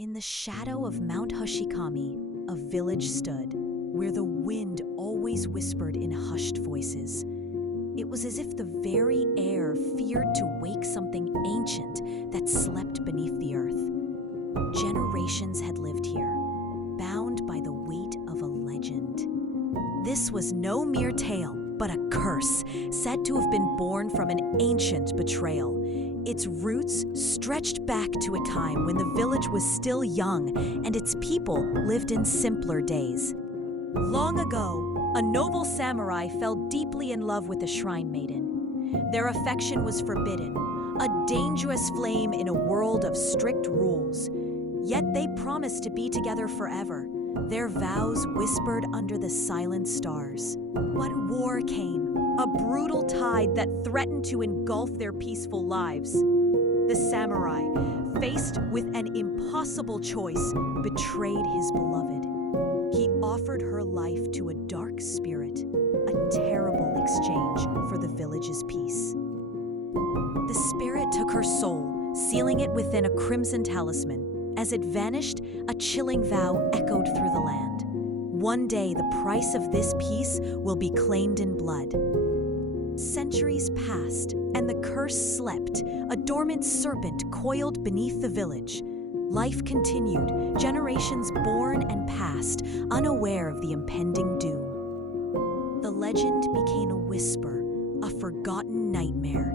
In the shadow of Mount Hoshikami, a village stood, where the wind always whispered in hushed voices. It was as if the very air feared to wake something ancient that slept beneath the earth. Generations had lived here, bound by the weight of a legend. This was no mere tale, but a curse, said to have been born from an ancient betrayal. Its roots stretched back to a time when the village was still young and its people lived in simpler days. Long ago, a noble samurai fell deeply in love with a shrine maiden. Their affection was forbidden, a dangerous flame in a world of strict rules. Yet they promised to be together forever, their vows whispered under the silent stars. But war came, a brutal tide that threatened to engulf their peaceful lives. The samurai, faced with an impossible choice, betrayed his beloved. He offered her life to a dark spirit, a terrible exchange for the village's peace. The spirit took her soul, sealing it within a crimson talisman. As it vanished, a chilling vow echoed through the land. One day, the price of this peace will be claimed in blood. Centuries passed, and the curse slept, a dormant serpent coiled beneath the village. Life continued, generations born and passed, unaware of the impending doom. The legend became a whisper, a forgotten nightmare.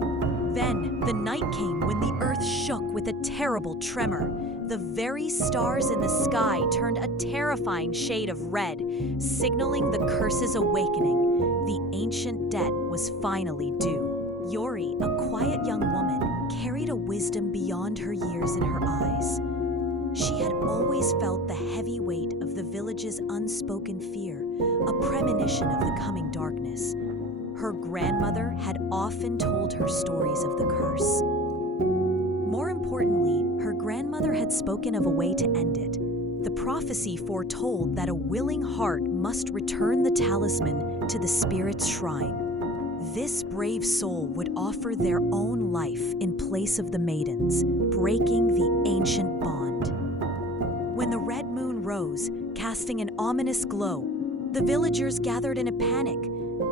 Then, the night came when the earth shook with a terrible tremor. The very stars in the sky turned a terrifying shade of red, signaling the curse's awakening. The ancient debt was finally due. Yori, a quiet young woman, carried a wisdom beyond her years in her eyes. She had always felt the heavy weight of the village's unspoken fear, a premonition of the coming darkness. Her grandmother had often told her stories of the curse. More importantly, her grandmother had spoken of a way to end it. The prophecy foretold that a willing heart must return the talisman to the spirit's shrine. This brave soul would offer their own life in place of the maiden's, breaking the ancient bond. When the red moon rose, casting an ominous glow, the villagers gathered in a panic.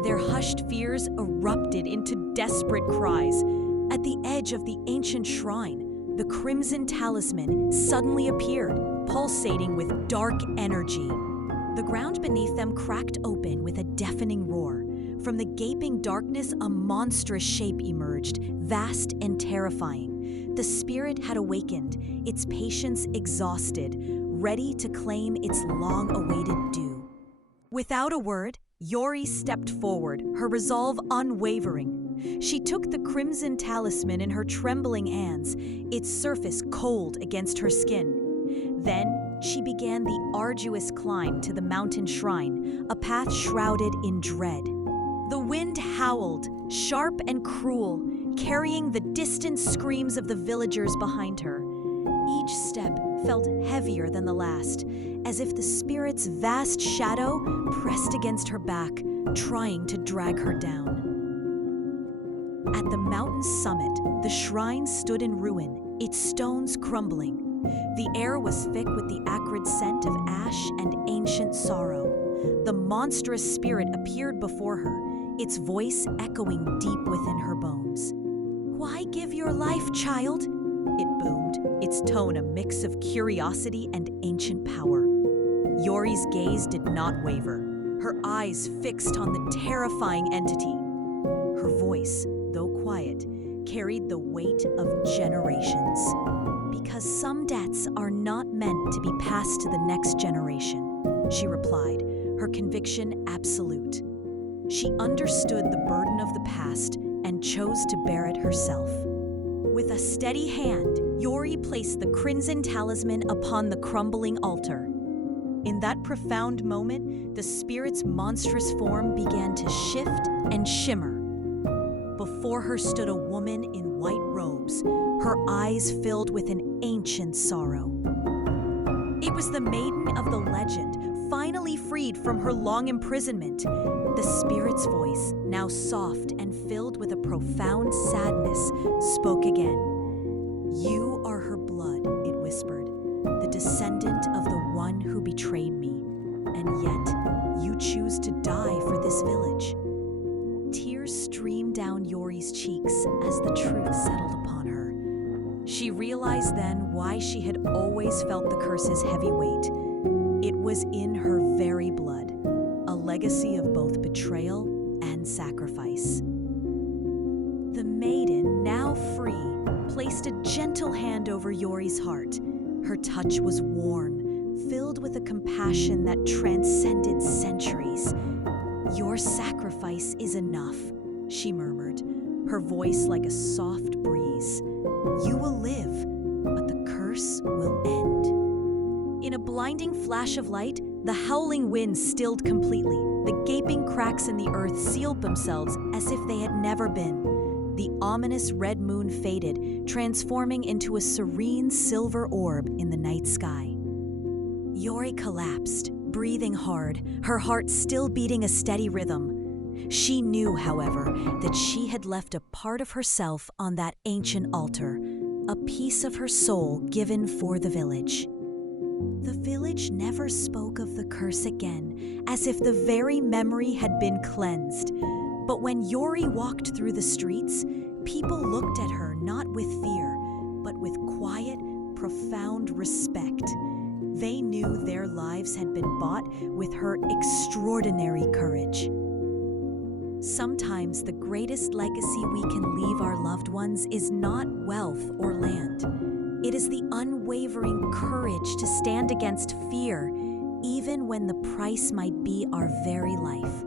Their hushed fears erupted into desperate cries. At the edge of the ancient shrine, the crimson talisman suddenly appeared, pulsating with dark energy. The ground beneath them cracked open with a deafening roar. From the gaping darkness, a monstrous shape emerged, vast and terrifying. The spirit had awakened, its patience exhausted, ready to claim its long-awaited due. Without a word, Yori stepped forward, her resolve unwavering. She took the crimson talisman in her trembling hands, its surface cold against her skin. Then she began the arduous climb to the mountain shrine, a path shrouded in dread. The wind howled, sharp and cruel, carrying the distant screams of the villagers behind her. Each step felt heavier than the last, as if the spirit's vast shadow pressed against her back, trying to drag her down. At the mountain's summit, the shrine stood in ruin, its stones crumbling. The air was thick with the acrid scent of ash and ancient sorrow. The monstrous spirit appeared before her, its voice echoing deep within her bones. "Why give your life, child?" it boomed, its tone a mix of curiosity and ancient power. Yori's gaze did not waver, her eyes fixed on the terrifying entity. Her voice, though quiet, carried the weight of generations. "Because some debts are not meant to be passed to the next generation," she replied, her conviction absolute. She understood the burden of the past and chose to bear it herself. With a steady hand, Yori placed the crimson talisman upon the crumbling altar. In that profound moment, the spirit's monstrous form began to shift and shimmer. Before her stood a woman in white robes, her eyes filled with an ancient sorrow. It was the maiden of the legend, finally freed from her long imprisonment. The spirit's voice, now soft and filled with a profound sadness, spoke again. "You are her blood," it whispered, "the descendant of the one who betrayed me, and yet you choose to die for this village." Tears streamed down Yori's cheeks as the truth settled upon her. She realized then why she had always felt the curse's heavy weight. It was in her very blood, a legacy of both betrayal and sacrifice. The maiden, now free, placed a gentle hand over Yori's heart. Her touch was warm, filled with a compassion that transcended centuries. "Your sacrifice is enough," she murmured, her voice like a soft breeze. "You will live, but the curse will end." In a blinding flash of light, the howling wind stilled completely. The gaping cracks in the earth sealed themselves as if they had never been. The ominous red moon faded, transforming into a serene silver orb in the night sky. Yori collapsed, breathing hard, her heart still beating a steady rhythm. She knew, however, that she had left a part of herself on that ancient altar, a piece of her soul given for the village. The village never spoke of the curse again, as if the very memory had been cleansed. But when Yori walked through the streets, people looked at her not with fear, but with quiet, profound respect. They knew their lives had been bought with her extraordinary courage. Sometimes the greatest legacy we can leave our loved ones is not wealth or land. It is the unwavering courage to stand against fear, even when the price might be our very life.